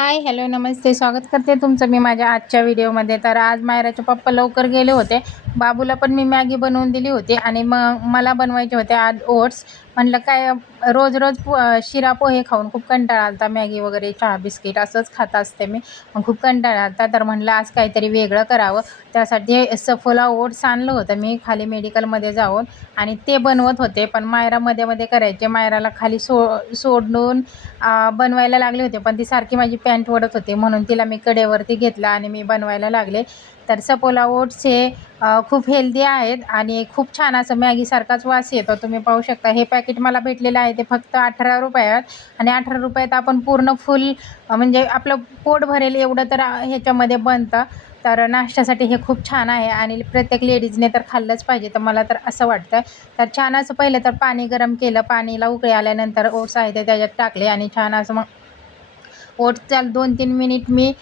हाय, hello, नमस्ते. स्वागत करते तुमचं मी माझ्या आजच्या व्हिडिओमध्ये. तर आज मायराचे पप्पा लवकर गेले होते. बाबूला पण मी मॅगी बनवून दिली होती आणि मग मला बनवायचे होते आज ओट्स. म्हटलं काय रोज रोज शिरा पोहे खाऊन खूप कंटाळा आला मॅगी वगैरे चहा बिस्किट असंच खात असते मी. मग खूप कंटाळा आला तर म्हटलं आज काहीतरी वेगळं करावं. त्यासाठी सफोला ओट्स आणलं होतं मी खाली मेडिकलमध्ये जाऊन आणि ते बनवत होते. पण मायरा मध्ये मध्ये करायचे. मायराला खाली सोडून बनवायला लागले होते, पण ती सारखी माझी पॅन्ट ओढत होती म्हणून तिला मी कडेवरती घेतलं आणि मी बनवायला लागले. तर सफोला ओट्स हे खूप हेल्दी आहेत आणि खूप छान असं मॅगीसारखाच वास येतो. तुम्ही पाहू शकता हे पॅकेट मला भेटलेलं आहे ते फक्त 18 रुपयात आणि 18 रुपयात आपण पूर्ण फुल म्हणजे आपलं पोट भरेल एवढं तर ह्याच्यामध्ये बनतं. तर नाश्त्यासाठी हे खूप छान आहे आणि प्रत्येक लेडीजने तर खाल्लंच पाहिजे, तर मला तर असं वाटतं. तर छान असं पहिलं तर पाणी गरम केलं, पाणीला उकळी आल्यानंतर ओट्स आहे ते त्याच्यात टाकले आणि छान असं मग ओट्सच्या 2-3 मिनिट मी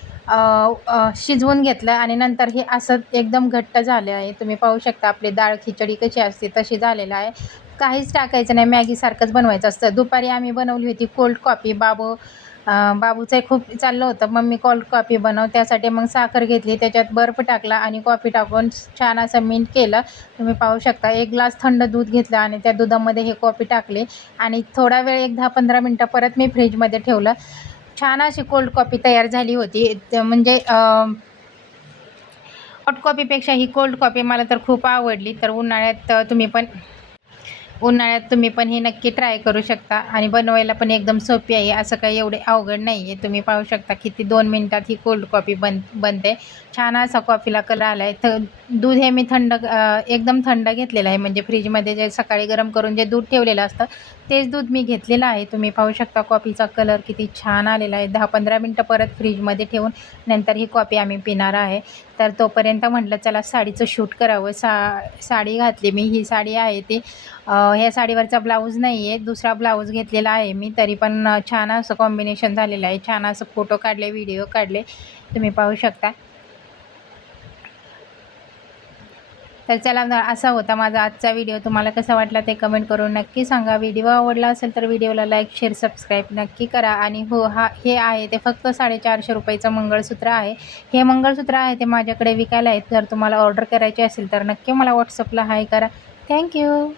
शिजवून घेतलं आणि नंतर हे असं एकदम घट्ट झाले आहे. तुम्ही पाहू शकता आपली डाळ खिचडी कशी असते तशी झालेलं आहे. काहीच टाकायचं नाही, मॅगीसारखंच बनवायचं असतं. दुपारी आम्ही बनवली होती कोल्ड कॉफी. बाबूचं खूप चाललं होतं, मम्मी कोल्ड कॉफी बनव. त्यासाठी मग साखर घेतली, त्याच्यात बर्फ टाकला आणि कॉफी टाकून छान असं मिंट केलं. तुम्ही पाहू शकता 1 ग्लास थंड दूध घेतलं आणि त्या दुधामध्ये हे कॉफी टाकली आणि थोडा वेळ एक 10-15 मिनटं परत मी फ्रीजमध्ये ठेवलं. छान अशी कोल्ड कॉफी तयार झाली होती. म्हणजे हॉट कॉफीपेक्षा ही कोल्ड कॉफी मला तर खूप आवडली. तर उन्हाळ्यात तुम्ही पण हे नक्की ट्राय करू शकता आणि बनवायला पण एकदम सोपी आहे. असं काही एवढे अवघड नाही आहे. तुम्ही पाहू शकता किती 2 मिनिटात ही कोल्ड कॉफी बनते. छान असा कॉफीला कलर आला आहे. दूध हे मी एकदम थंड घेतलेलं आहे, म्हणजे फ्रीजमध्ये जे सकाळी गरम करून जे दूध ठेवलेलं असतं तेच दूध मी घेतलेलं आहे. तुम्ही पाहू शकता कॉफीचा कलर किती छान आलेला आहे. 10-15 मिनटं परत फ्रीजमध्ये ठेवून नंतर ही कॉफी आम्ही पिणार आहे. तर तोपर्यंत म्हटलं चला साडीचं शूट करावं. साडी घातली मी. ही साडी आहे ती ह्या साडीवरचा ब्लाऊज नाही आहे, दुसरा ब्लाऊज घेतलेला आहे मी. तरी पण छान असं कॉम्बिनेशन झालेलं आहे. छान असं फोटो काढले, व्हिडिओ काढले. तुम्ही पाहू शकता. तर चला असा होता माझा आजचा व्हिडिओ. तुम्हाला कसा वाटला ते कमेंट करून नक्की सांगा. व्हिडिओ आवडला असेल तर व्हिडिओला लाईक, शेअर, सबस्क्राईब नक्की करा. आणि हो, हे आहे ते फक्त 450 रुपयाचं मंगळसूत्र आहे. हे मंगळसूत्र आहे ते माझ्याकडे विकायला आहेत. जर तुम्हाला ऑर्डर करायची असेल तर नक्की मला व्हॉट्सअपला हाय करा. थँक्यू.